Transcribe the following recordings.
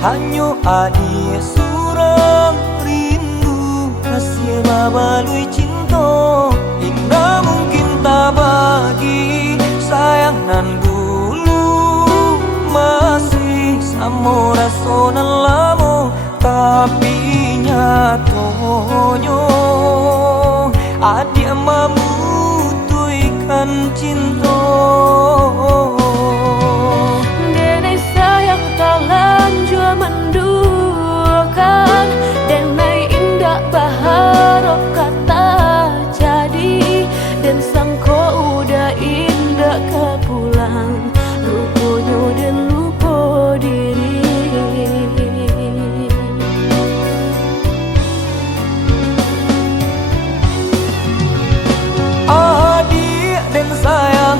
Hanyo adi surang rindu kasih babalui cinta. Indah mungkin tak bagi sayang nan dulu masih samo rasonan lamo. Tapi nyatonya adik memutuikan cinta. Denai sayang talan jua menduakan, denai indah baharap kata jadi, dan sangko udah indah ke pulang, rupanya dan lupa diri. Adik dan sayang,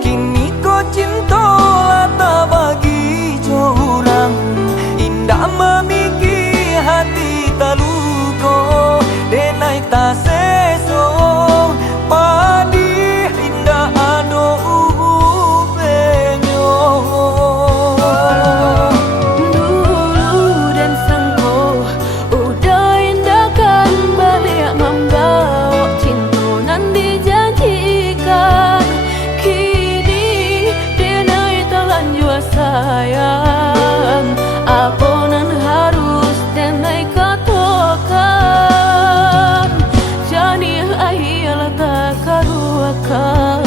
kini kau cinta tak bagi jorang. Indah memikir hati tak luka, denai tak seso padi indah ado upenyo. Dulu dan sangko udah indah kan balik membawa cinta nan dijanjikan. Kini denai telan jua sayang, apa nan harus denai katakan. Jadi ahilah tak karuakan.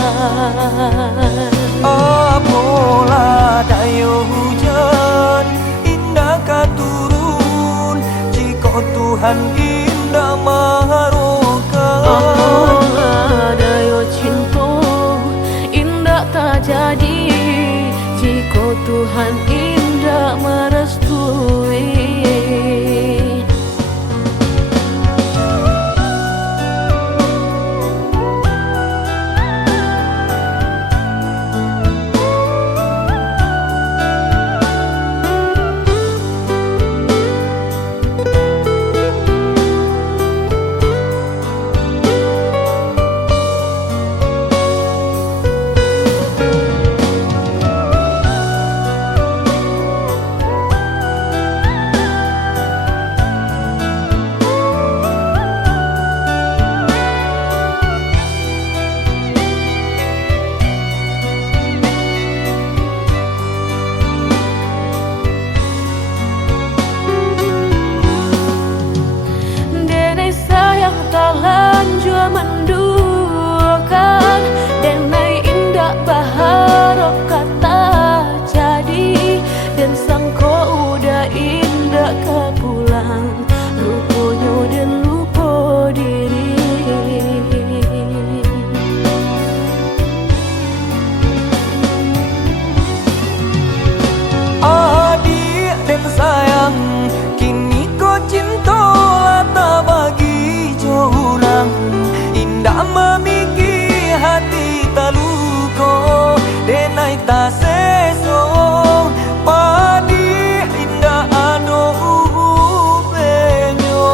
Apalah dayo hujan indah katurun, jika Tuhan indah maharokan. Apalah daya cinta indah tak jadi, jika Tuhan indah merestui. Talan jua menduakan, denai indah baharap kata jadi, dan sangko udah indah ke pulang, rupanya dan lupa diri. Adik dan sayang, kini kau cinta tak bagi jorang. Indah memikir hati tak luka, denai tak seso padi indah ado upenyo.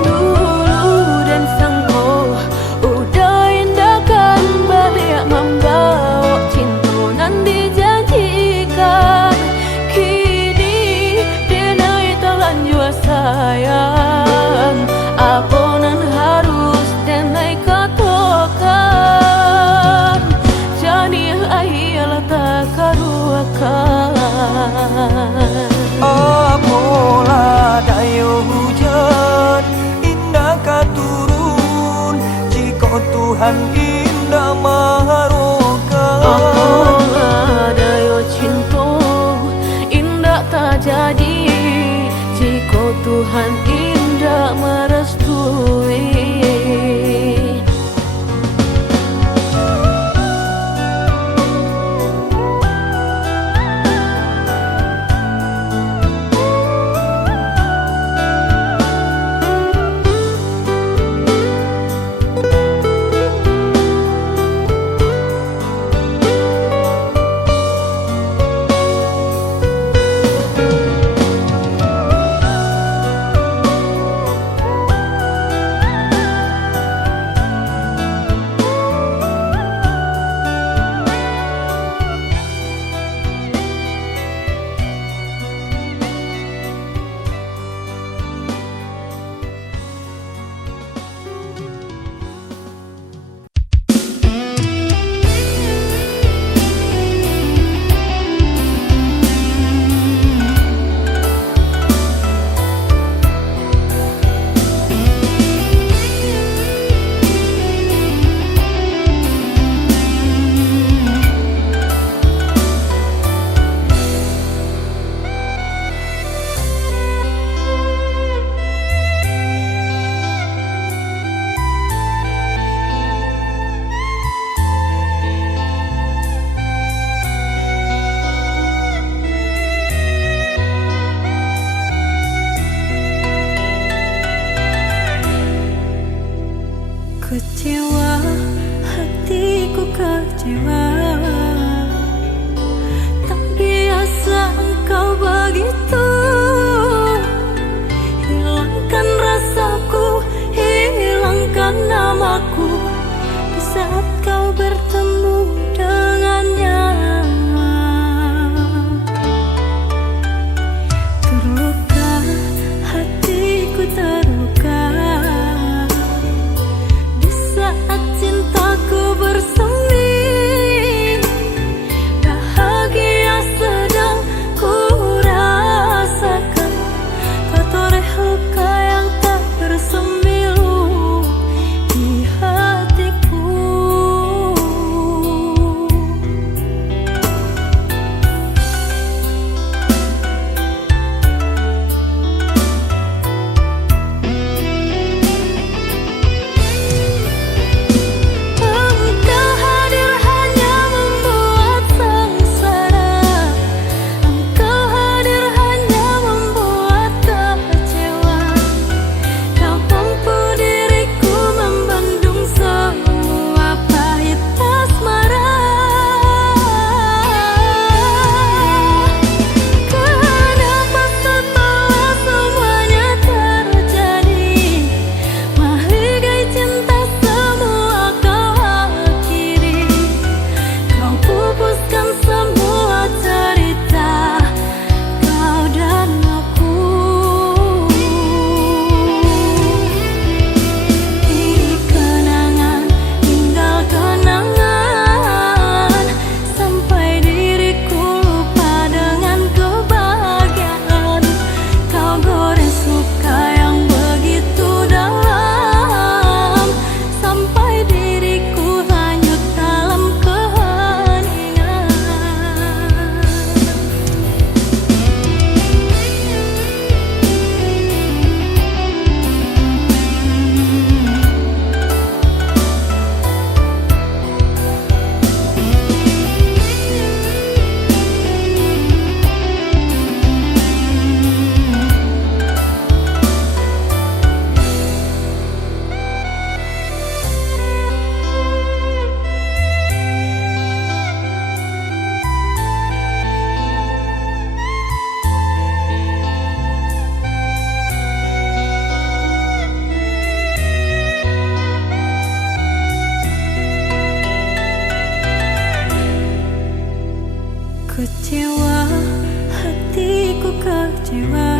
Dulu dan sangko udah indah kan balik membawa cinta nan dijanjikan. Kini denai telan jua sayang, apa nan harus denai katakan. Jadi ahilah tak karuakan. Apalah dayo hujan indah katurun, jika Tuhan indah maharokan. Apalah daya cinta indah tak jadi, jika Tuhan indah merestui. begitu, hilangkan rasaku, hilangkan namaku di saat kau bertemu dengannya. Terluka, hatiku terluka di saat cintaku bersemi. Bahagia sedang ku rasakan, kau toreh luka yang tak bersemilu di hatiku. Engkau hadir hanya membuat sengsara, engkau hadir hanya membuat kecewa. Kau mampu diriku membendung semua pahit asmara. Kenapa setelah semuanya terjadi, mahligai cinta semua kau akhiri. Kau pupuskan semua cerita kau dan aku. Ini kenangan, tinggal kenangan, sampai diriku lupa dengan kebahagiaan. Kau gores luka yang begitu dalam, sampai diriku hanyut dalam keheningan. Kecewa, hatiku kecewa,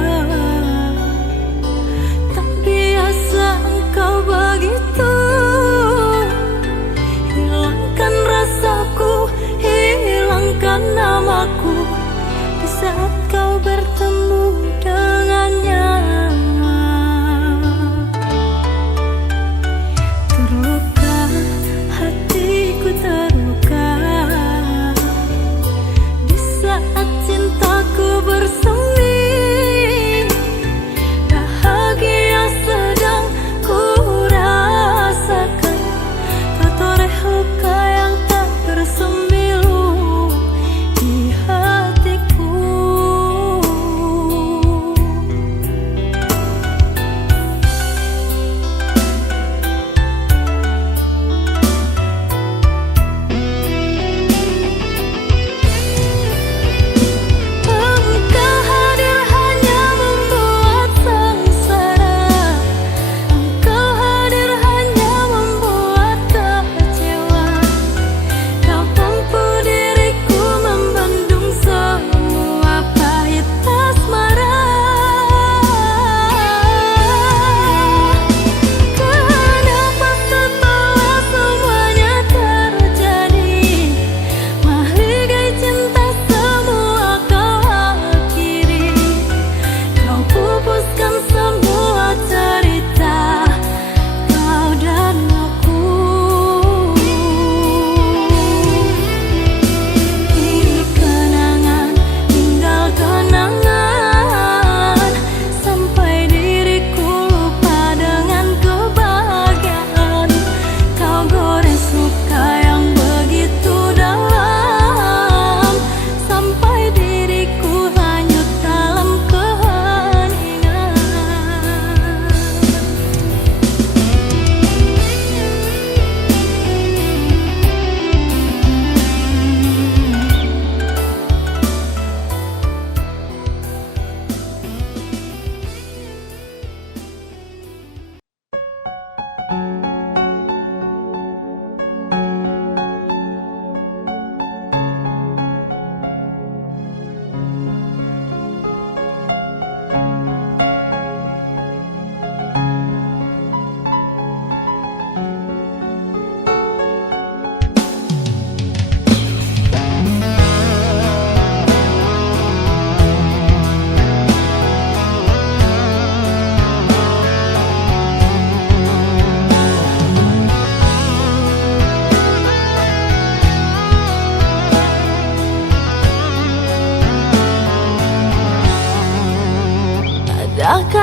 tak biasa engkau begitu. Hilangkan rasaku, hilangkan namaku di saat kau bertemu dengannya. Terluka, hatiku terluka di saat cintaku bersemi. Bahagia sedang ku rasakan,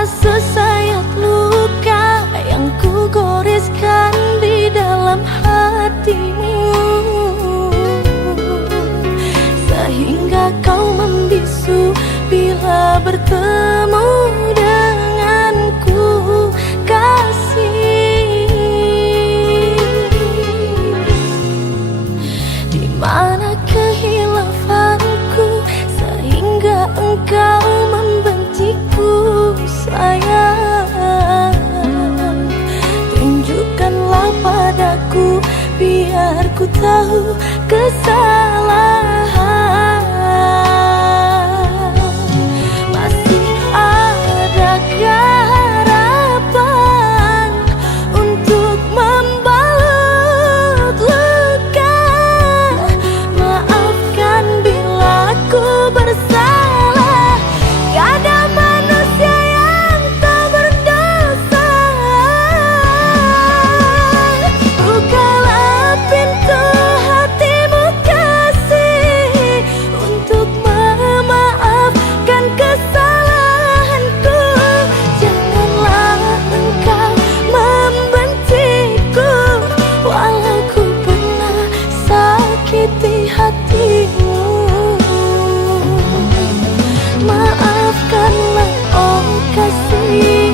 sesayat luka yang ku goreskan di dalam hatimu, sehingga kau membisu bila bertemu denganku, kasih. Di mana kehilafanku sehingga engkau membenciku, sayang? Tunjukkanlah padaku biar ku tahu kesalahan. Masih adakah harapan untuk membalut luka? Maafkan bila ku bersalah, ada manusia yang tak berdosa. Bukalah pintu hatimu, kasih, untuk memaafkan kesalahanku. Janganlah engkau membenciku, walau ku pernah sakiti hatimu. Maafkanlah, oh kasih,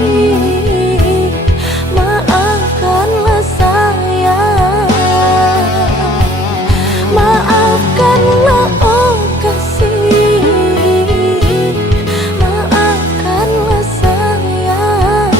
maafkanlah sayang. Maafkanlah, oh kasih, maafkanlah sayang.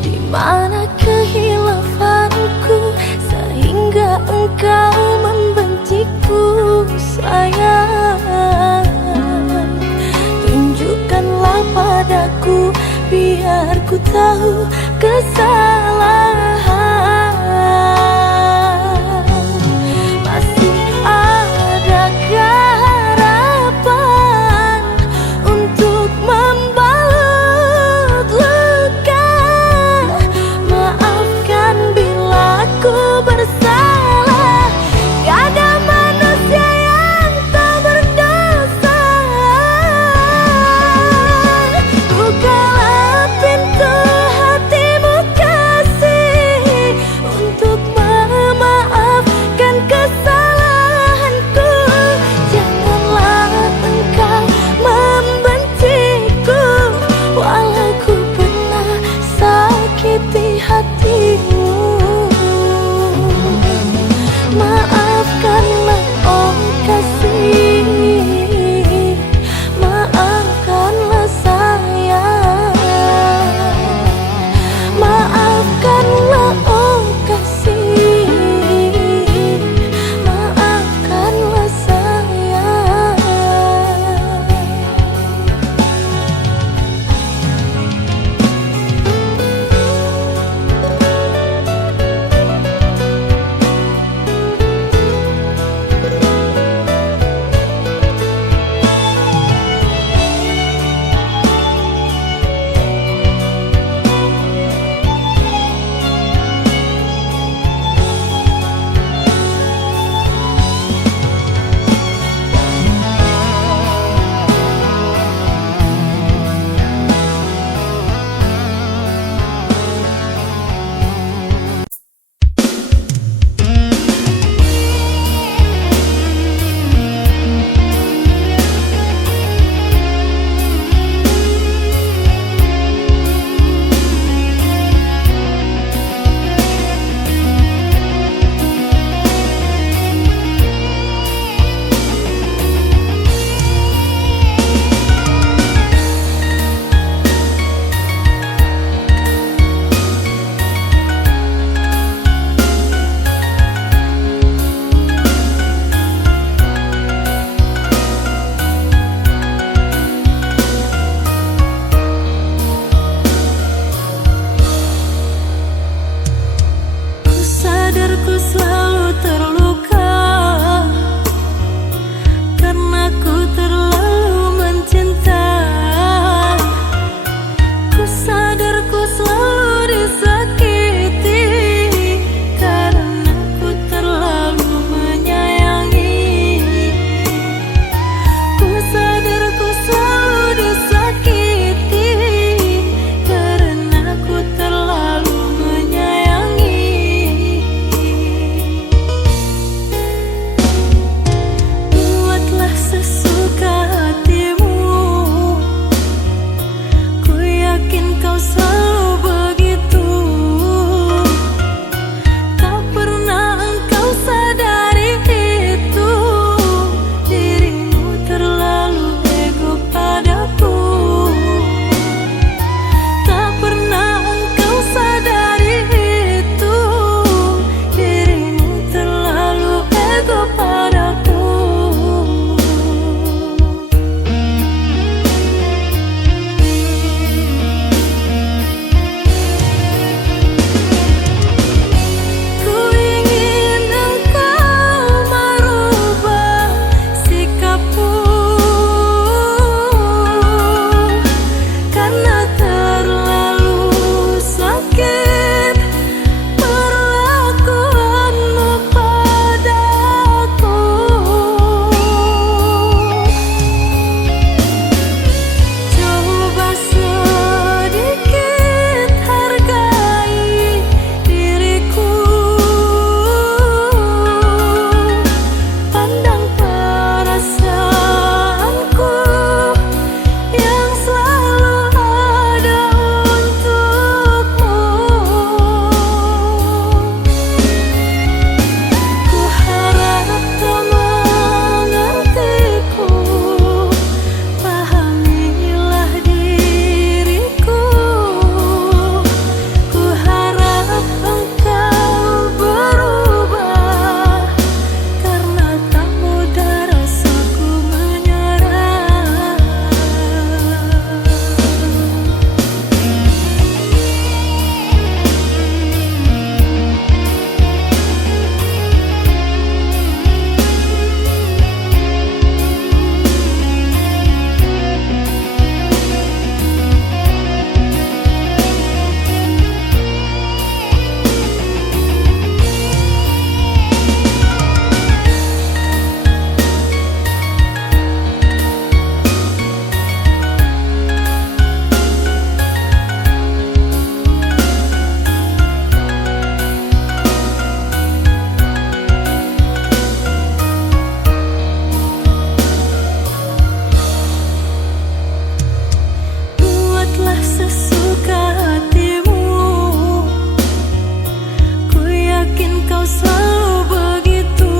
Di mana kehilafanku sehingga engkau membenciku, sayang? Tunjukkanlah padaku biar ku tahu kesalahan. Masih adakah harapan untuk membalut luka? Maafkan bila ku bersalah, ada manusia yang tak berdosa. Bukalah pintu hatimu, kasih, selalu begitu.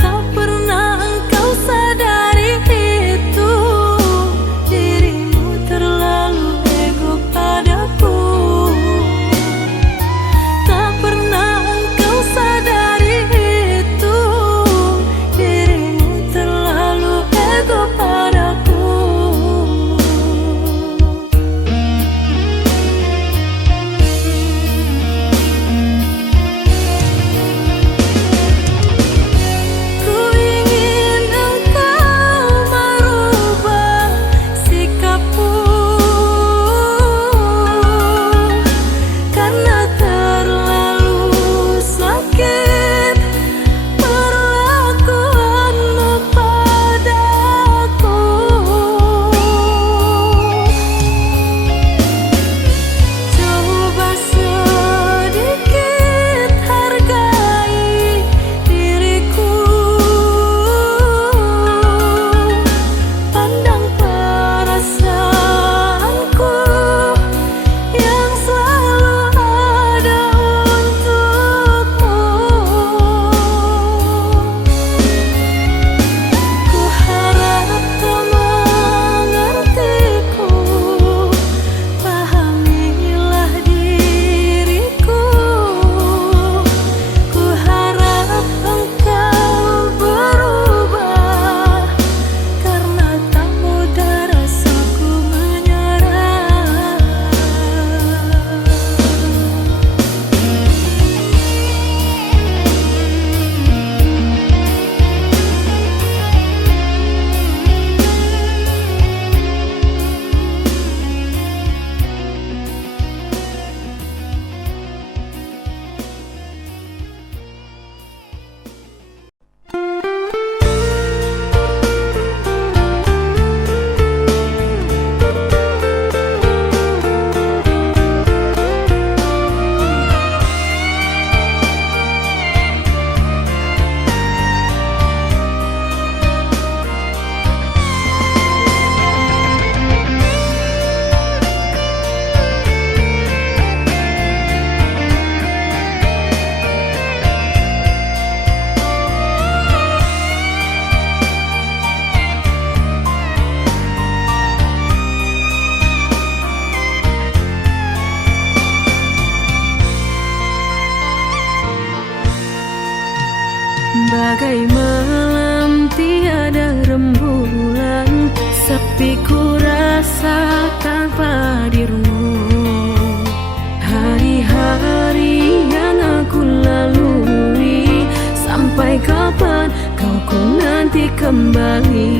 Tak pernah engkau sadari itu, dirimu terlalu ego padaku. Tak pernah engkau sadari itu, dirimu terlalu ego padaku. Ku ingin engkau merubah sikapmu, karena terlalu sakit perlakuanmu padaku. Coba sedikit hargai diriku, pandang perasaanku yang selalu ada untukmu. Ku harap kau mengertiku, pahamilah diriku. Ku harap engkau berubah, karena tak mudah rasaku menyerah. Bagai malam tiada rembulan, sepi ku rasa tanpa dirimu. Hari-hari yang aku lalui, sampai kapan kau ku nanti kembali.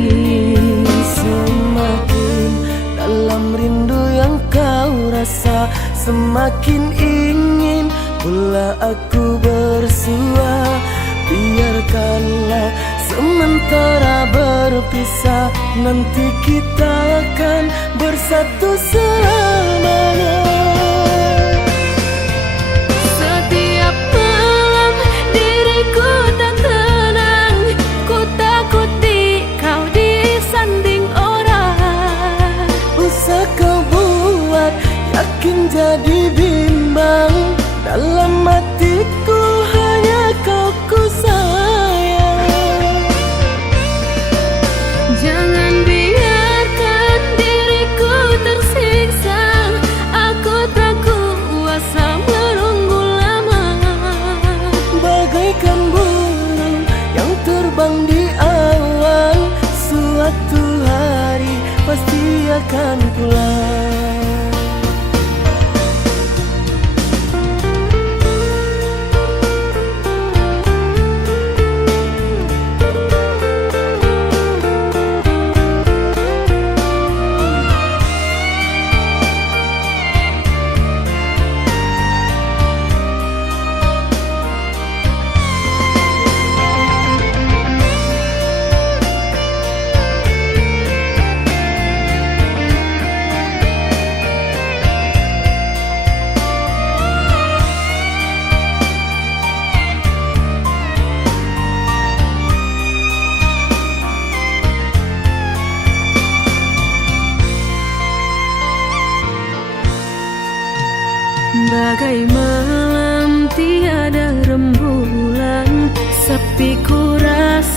Semakin dalam rindu yang kau rasa, semakin ingin pula aku bersua. Biarkanlah sementara berpisah, nanti kita akan bersatu selamanya. Setiap malam diriku tak tenang, ku takuti kau disanding orang. Usah kau buat yakin jadi bimbang, dalam hatiku hanya kau ku sayang. Jangan biarkan diriku tersiksa, aku tak kuasa menunggu lama. Bagaikan burung yang terbang di awan, suatu hari pasti akan pulang.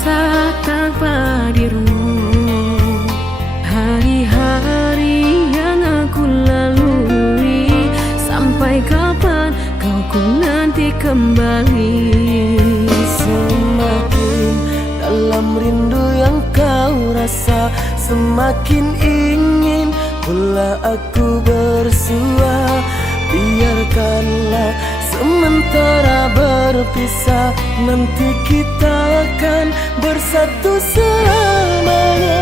rasa tanpa dirimu. Hari-hari yang aku lalui, sampai kapan kau ku nanti kembali. Semakin dalam rindu yang kau rasa, semakin ingin pula aku bersua. Biarkanlah sementara berpisah, nanti kita akan bersatu selamanya.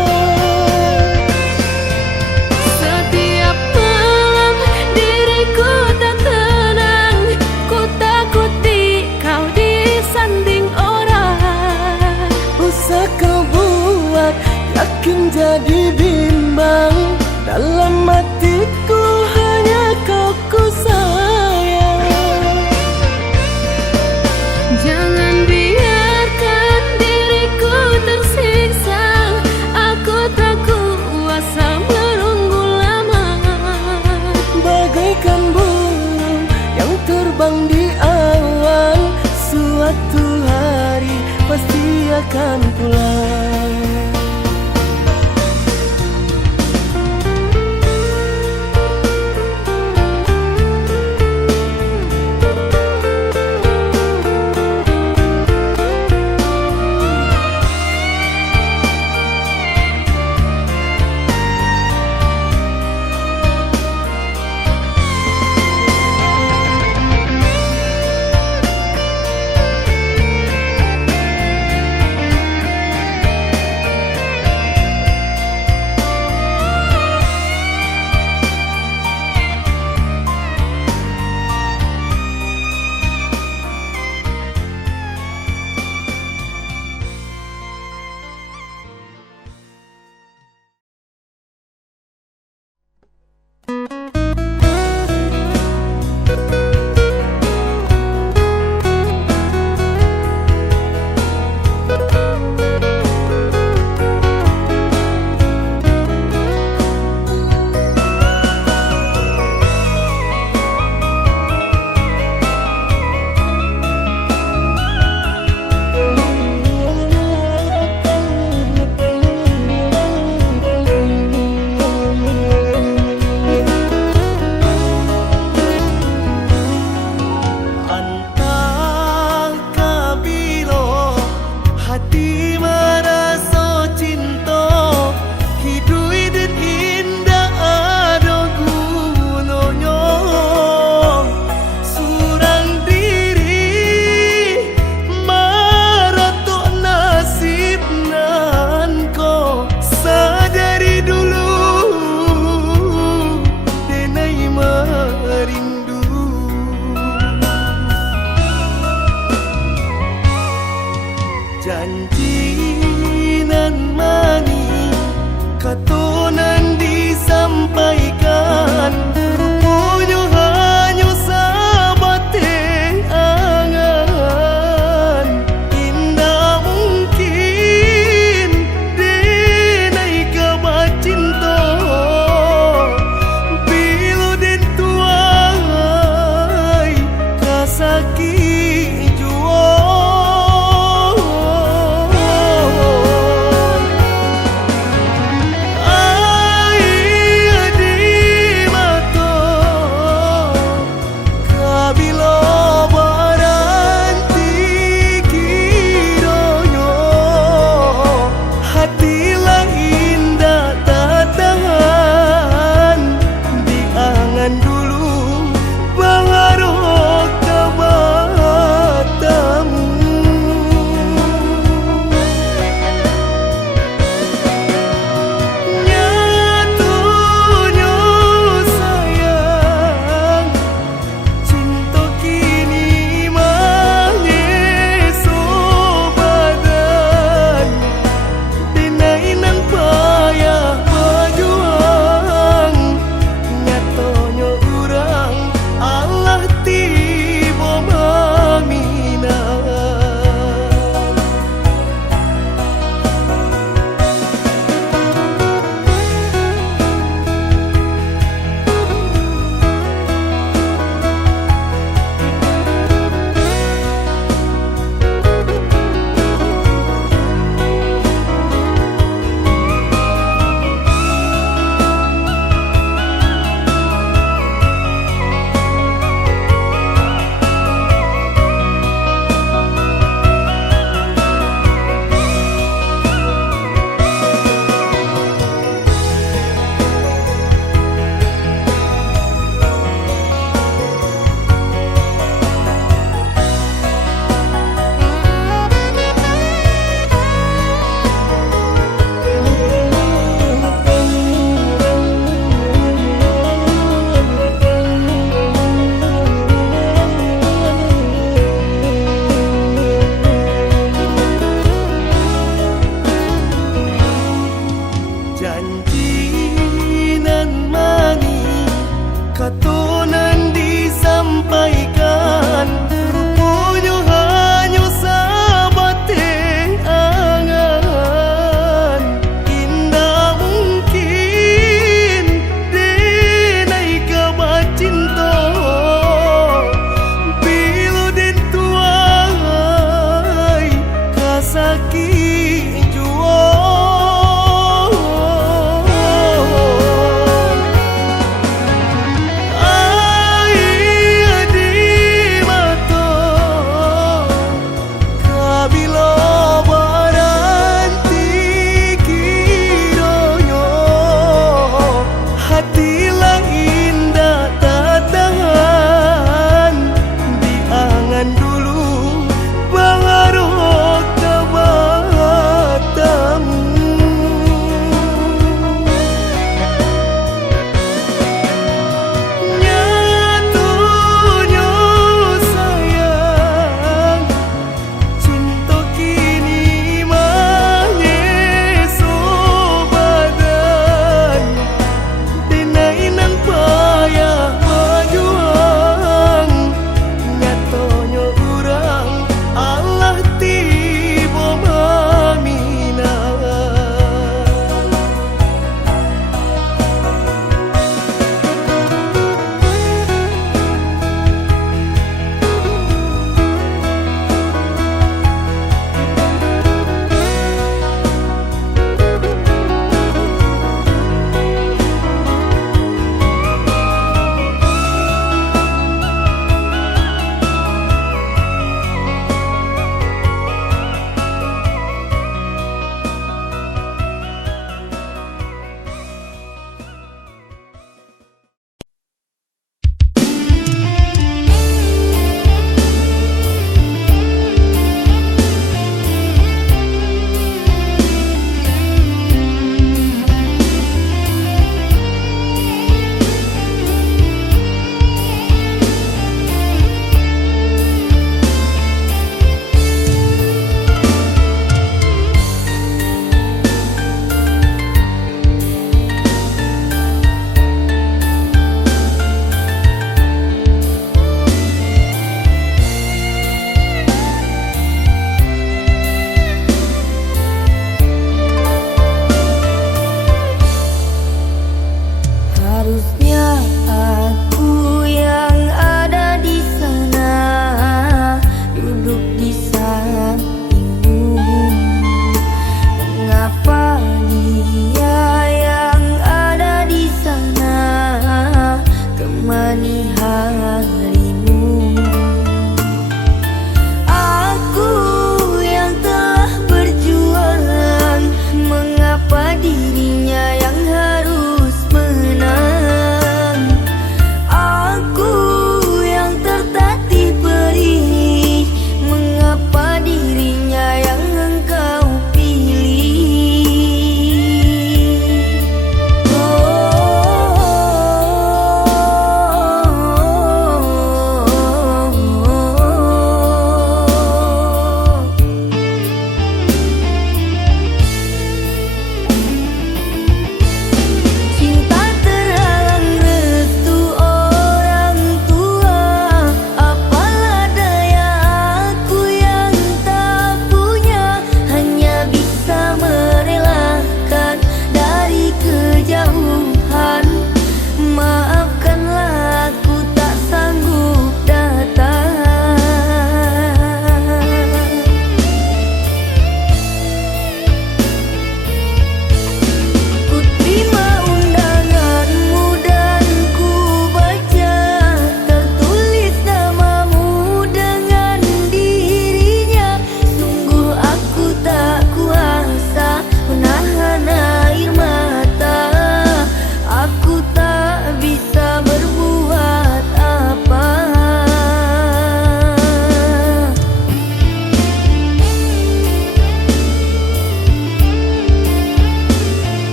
Setiap malam diriku tak tenang, ku takuti kau disanding orang. Usah kau buat yakin jadi bimbang, dalam hatiku hanya kau ku sayang. Jangan biarkan diriku tersiksa, aku tak kuasa menunggu lama. Bagaikan burung yang terbang di awan, suatu hari pasti akan pulang.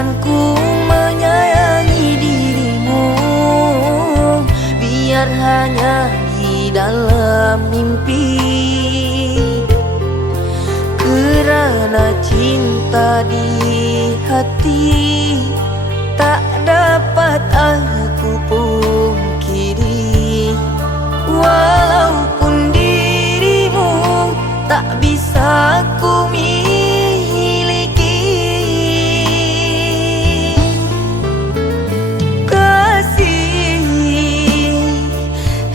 Akan ku menyayangi dirimu, biar hanya di dalam mimpi. Kerana cinta di hati tak dapat aku pungkiri. Walaupun dirimu tak bisa ku miliki, kasih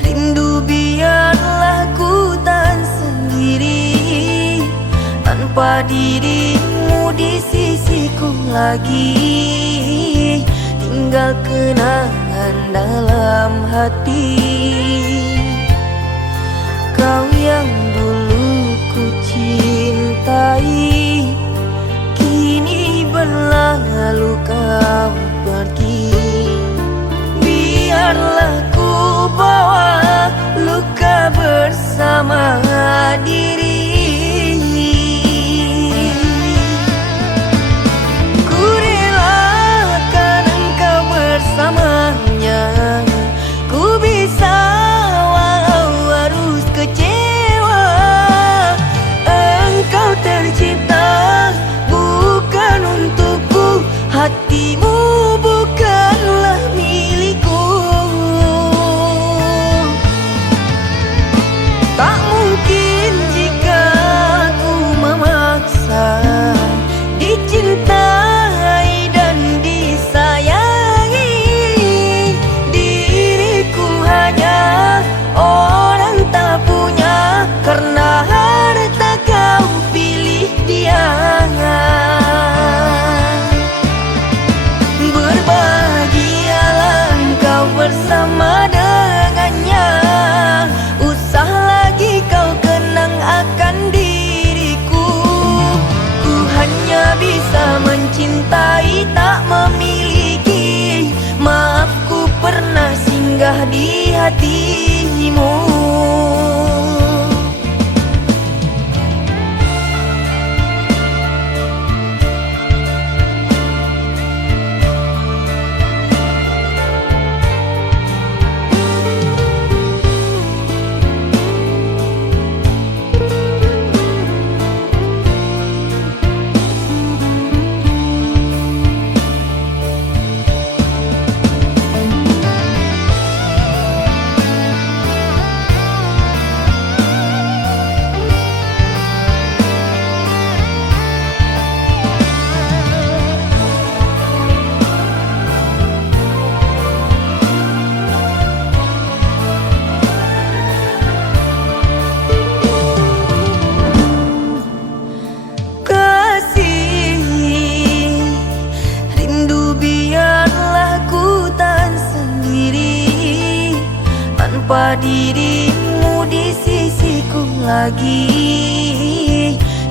rindu biarlah ku tan sendiri. Tanpa dirimu di sisiku lagi, tinggal kenangan dalam hati. Kau yang dulu ku cintai, kini berlalu kau pergi. Biarlah ku bawa luka bersama diri. Ku relakan engkau bersamanya, ku bisa walau harus kecewa. Engkau tercipta bukan untukku, hatimu bukanlah milikku. Tak mungkin jika aku memaksa dicintai dan disayangi. Diriku hanya orang tak punya, karena harta kau pilih dia. Berbahagialah engkau bersama dengannya. Usah lagi kau kenang akan diriku. Ku hanya bisa mencintai, tak memiliki. Maaf ku pernah singgah di hatimu. Tanpa dirimu di sisiku lagi,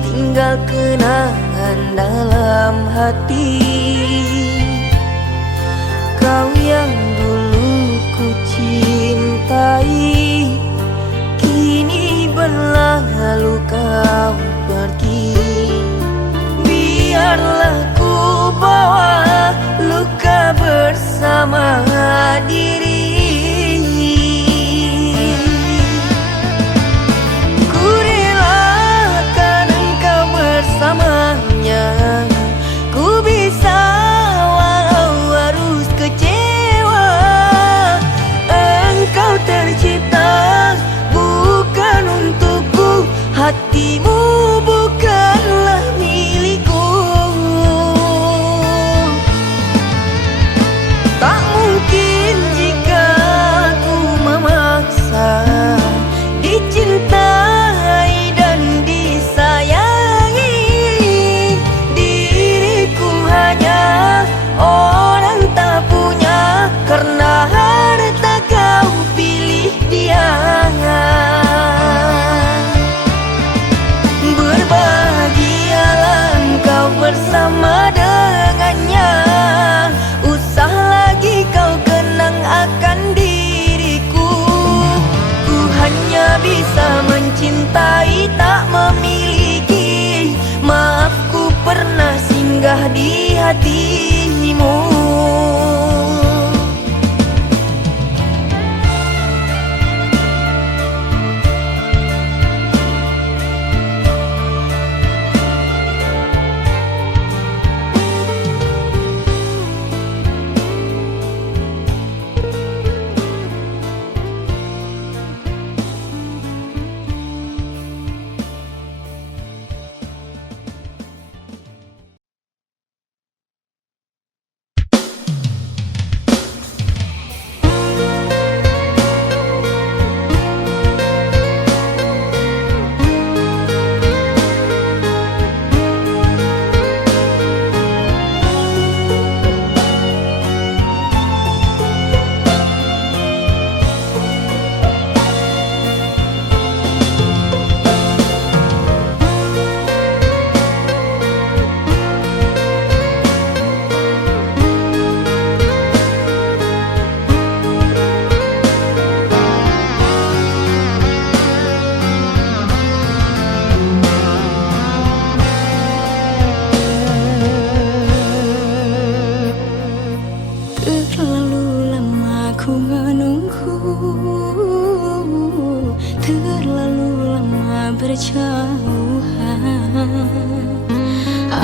tinggal kenangan dalam hati. Kau yang dulu ku cintai, kini berlalu kau pergi. Biarlah ku bawa luka bersama diri. Bersamanya, ku bisa walau harus kecewa. Engkau tercipta bukan untukku, hatimu bukanlah milikku. Tak mungkin jika aku memaksa dicintai dan disayangi. Orang tak punya, karena harta kau pilih dia. Berbahagialah engkau bersama dengannya. Usah lagi kau kenang akan diriku. Ku hanya bisa mencintai, tak memiliki. Maaf ku pernah singgah di hati. dirimu.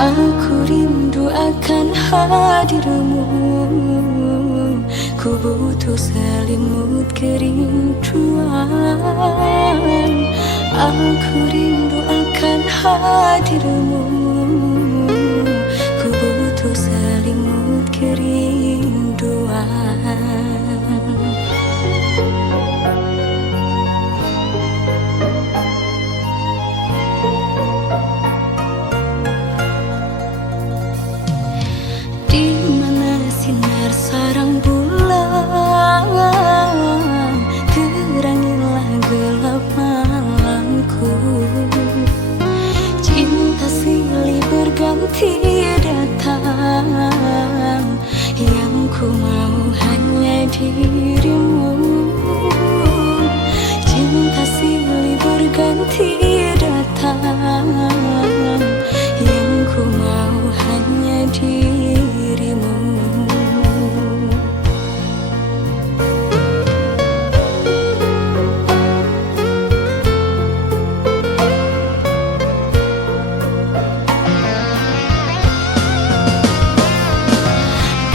Aku rindu akan hadirmu, ku butuh selimut kerinduan. Aku rindu akan hadirmu, ku butuh selimut kerinduan. Sarang bulan, terangilah gelap malamku. Cinta silih berganti datang, yang ku mau hanya dirimu. Cinta silih berganti datang, yang ku mau hanya dirimu.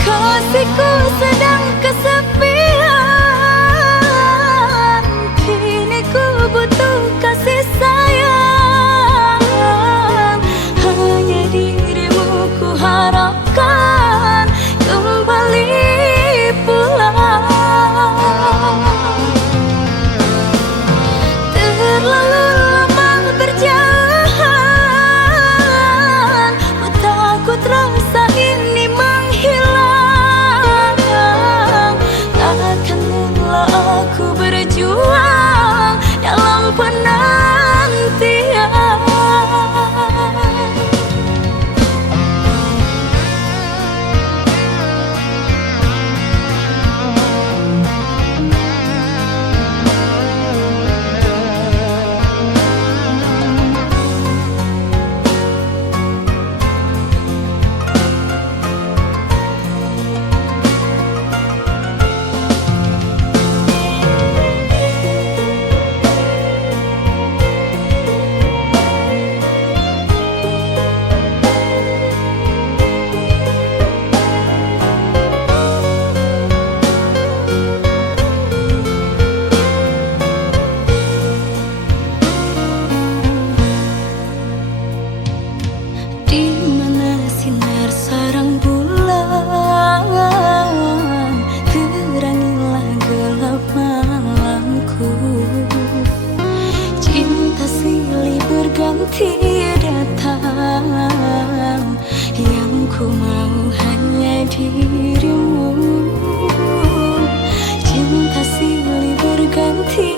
Kasihku sedang kesepian, kini ku butuh kasih sayang. Hanya dirimu ku harapkan kembali pulang. Terlalu lama berjalan, ku takut rasa ini menghilang. Takkanlah aku berjuang dalam penantian. Berganti datang, yang ku mau hanya dirimu. Cinta silih berganti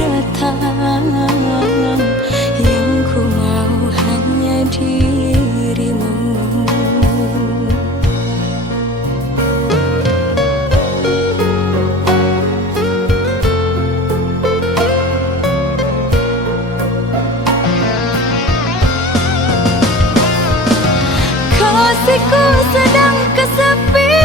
datang, yang ku mau hanya dirimu. Kasihku sedang kesepian,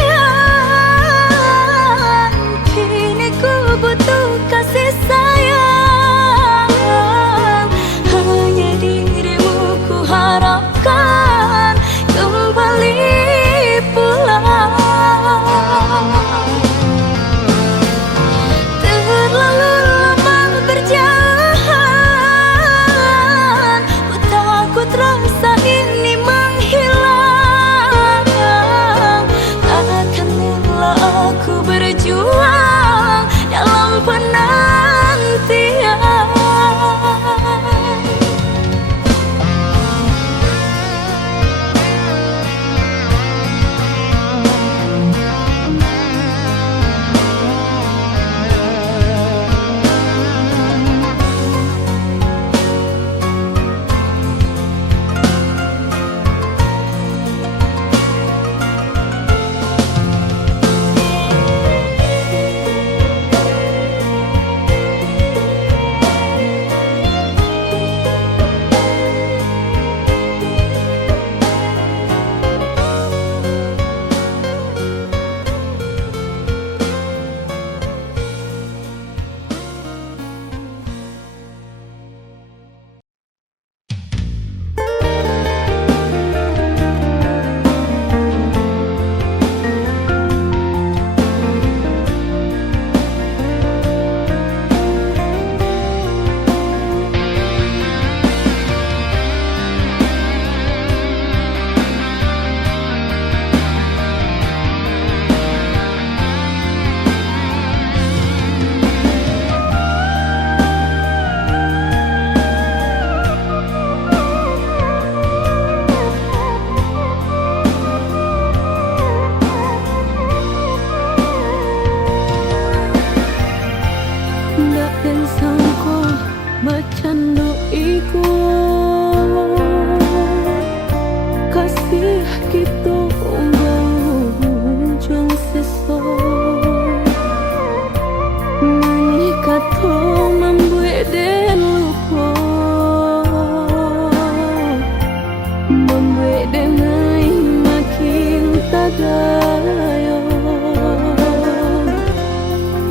sadaya,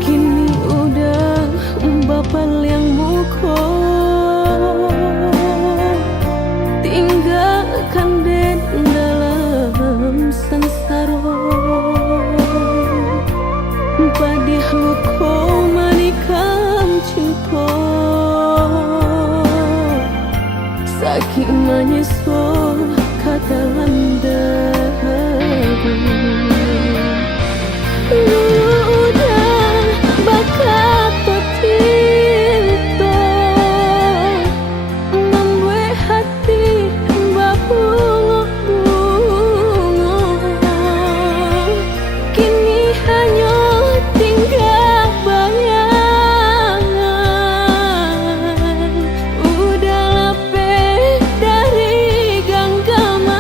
kini udah bapal yang muko, tinggalkan den dalam sansaro. Padih luko manikam cinta, sakit menyesal kata landaku. Udah bakat cinta membuat hati berbunga-bunga, kini hanya tinggal bayangan. Udah lepeh dari genggaman,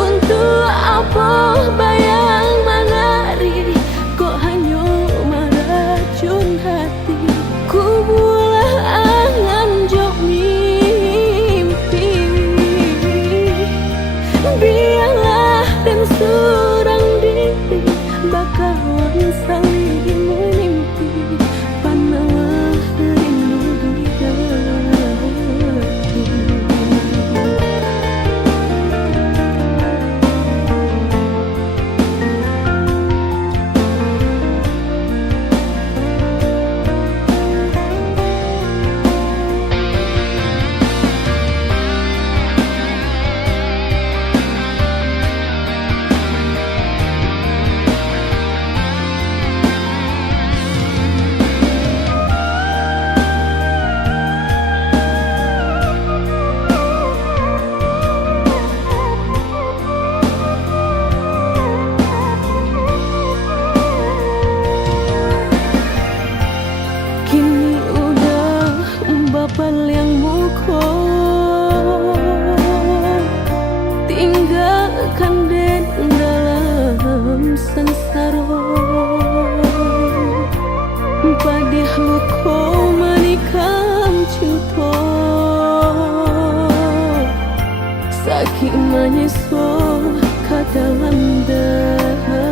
untuk apa bayang menari, kok hanya meracun hati. Ku bulah angan jok mimpi, biarlah dan surang diri bakalan saling menimpi. Panalah rindu di hati. Kini udah bapal yang muko, tinggalkan den dalam sansaro. Padih luko manikam cinta, sakit menyesal kata landaku.